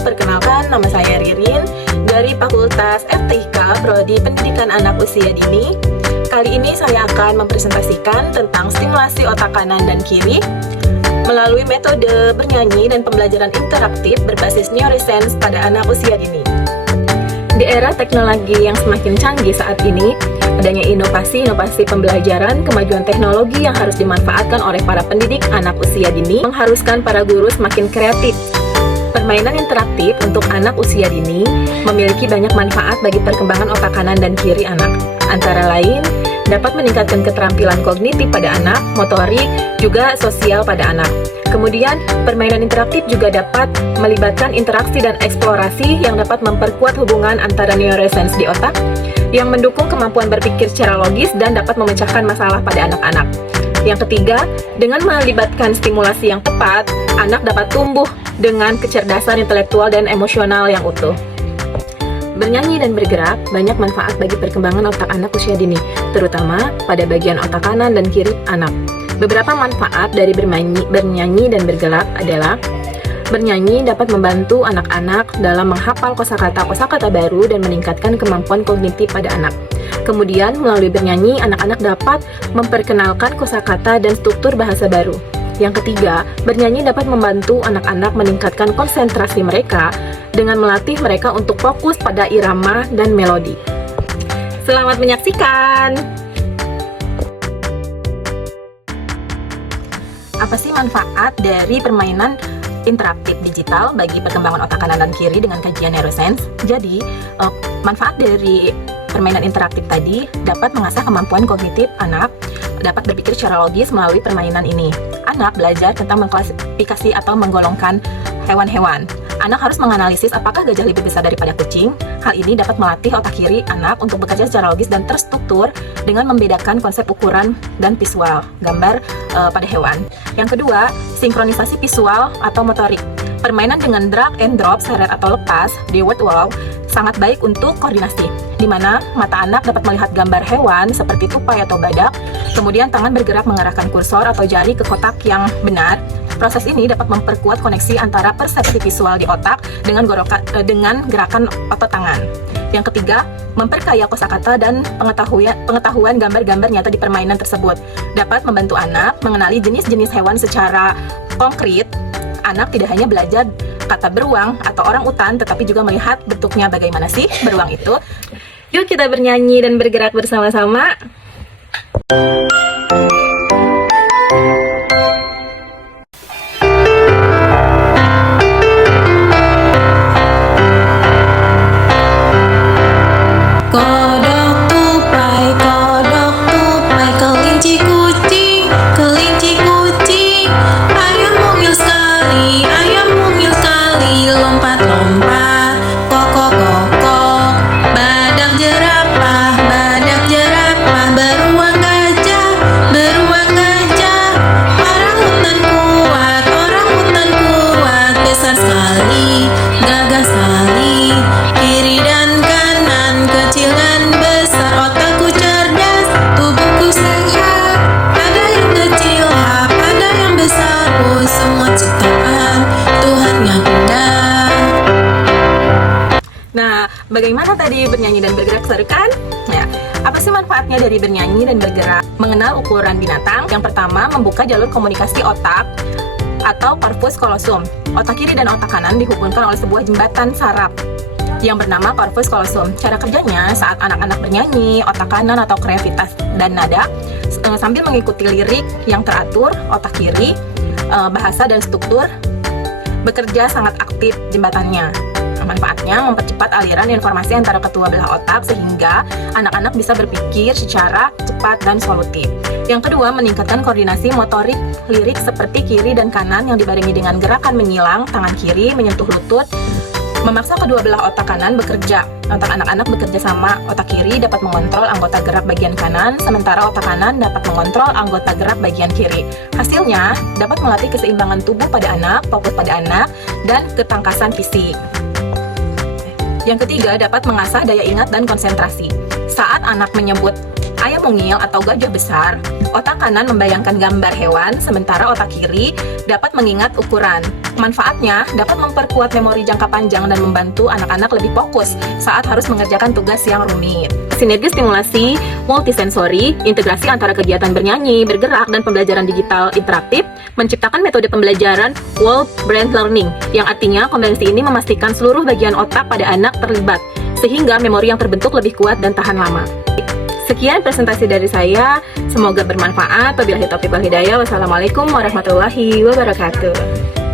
perkenalkan nama saya Ririn dari Fakultas FTIK Prodi Pendidikan Anak Usia Dini. Kali ini saya akan mempresentasikan tentang stimulasi otak kanan dan kiri melalui metode bernyanyi dan pembelajaran interaktif berbasis neuroscience pada anak usia dini. Di era teknologi yang semakin canggih saat ini, adanya inovasi-inovasi pembelajaran, kemajuan teknologi yang harus dimanfaatkan oleh para pendidik anak usia dini mengharuskan para guru semakin kreatif. Permainan interaktif untuk anak usia dini memiliki banyak manfaat bagi perkembangan otak kanan dan kiri anak. Antara lain, dapat meningkatkan keterampilan kognitif pada anak, motorik, juga sosial pada anak. Kemudian, permainan interaktif juga dapat melibatkan interaksi dan eksplorasi yang dapat memperkuat hubungan antara neuroscience di otak, yang mendukung kemampuan berpikir secara logis dan dapat memecahkan masalah pada anak-anak. Yang ketiga, dengan melibatkan stimulasi yang tepat, anak dapat tumbuh dengan kecerdasan intelektual dan emosional yang utuh. Bernyanyi dan bergerak banyak manfaat bagi perkembangan otak anak usia dini, terutama pada bagian otak kanan dan kiri anak. Beberapa manfaat dari bernyanyi dan bergerak adalah: bernyanyi dapat membantu anak-anak dalam menghafal kosakata baru dan meningkatkan kemampuan kognitif pada anak. Kemudian, melalui bernyanyi, anak-anak dapat memperkenalkan kosakata dan struktur bahasa baru. Yang ketiga, bernyanyi dapat membantu anak-anak meningkatkan konsentrasi mereka dengan melatih mereka untuk fokus pada irama dan melodi. Selamat menyaksikan! Apa sih manfaat dari permainan interaktif digital bagi perkembangan otak kanan dan kiri dengan kajian neuroscience? Jadi, manfaat dari permainan interaktif tadi dapat mengasah kemampuan kognitif anak, dapat berpikir secara logis melalui permainan ini. Anak belajar tentang mengklasifikasi atau menggolongkan hewan-hewan. Anak harus menganalisis apakah gajah lebih besar daripada kucing. Hal ini dapat melatih otak kiri anak untuk bekerja secara logis dan terstruktur dengan membedakan konsep ukuran dan visual gambar pada hewan. Yang kedua, sinkronisasi visual atau motorik. Permainan dengan drag and drop, seret atau lepas di word wow sangat baik untuk koordinasi, di mana mata anak dapat melihat gambar hewan seperti tupai atau badak, kemudian tangan bergerak mengarahkan kursor atau jari ke kotak yang benar. Proses ini dapat memperkuat koneksi antara persepsi visual di otak dengan gerakan otot tangan. Yang ketiga, memperkaya kosakata dan pengetahuan gambar-gambar nyata di permainan tersebut. Dapat membantu anak mengenali jenis-jenis hewan secara konkret. Anak tidak hanya belajar kata beruang atau orang utan, tetapi juga melihat bentuknya bagaimana sih beruang itu. Yuk kita bernyanyi dan bergerak bersama-sama. Bagaimana tadi bernyanyi dan bergerak, seru kan? Ya, apa sih manfaatnya dari bernyanyi dan bergerak? Mengenal ukuran binatang. Yang pertama, membuka jalur komunikasi otak atau corpus callosum. Otak kiri dan otak kanan dihubungkan oleh sebuah jembatan saraf yang bernama corpus callosum. Cara kerjanya, saat anak-anak bernyanyi, otak kanan atau kreativitas dan nada sambil mengikuti lirik yang teratur, otak kiri, bahasa dan struktur bekerja sangat aktif jembatannya. Manfaatnya mempercepat aliran informasi antara kedua belah otak sehingga anak-anak bisa berpikir secara cepat dan solutif. Yang kedua, meningkatkan koordinasi motorik lirik seperti kiri dan kanan yang dibarengi dengan gerakan menyilang tangan kiri menyentuh lutut, memaksa kedua belah otak kanan bekerja. Otak anak-anak bekerja sama, otak kiri dapat mengontrol anggota gerak bagian kanan, sementara otak kanan dapat mengontrol anggota gerak bagian kiri. Hasilnya dapat melatih keseimbangan tubuh pada anak, fokus pada anak, dan ketangkasan fisik. Yang ketiga, dapat mengasah daya ingat dan konsentrasi. Saat anak menyebut ayam mungil atau gajah besar, otak kanan membayangkan gambar hewan, sementara otak kiri dapat mengingat ukuran. Manfaatnya dapat memperkuat memori jangka panjang dan membantu anak-anak lebih fokus saat harus mengerjakan tugas yang rumit. Sinergi stimulasi multisensori, integrasi antara kegiatan bernyanyi, bergerak, dan pembelajaran digital interaktif, menciptakan metode pembelajaran whole brain learning, yang artinya kombinasi ini memastikan seluruh bagian otak pada anak terlibat, sehingga memori yang terbentuk lebih kuat dan tahan lama. Sekian presentasi dari saya, semoga bermanfaat. Wabillahi taufiq wal hidayah. Wassalamualaikum warahmatullahi wabarakatuh.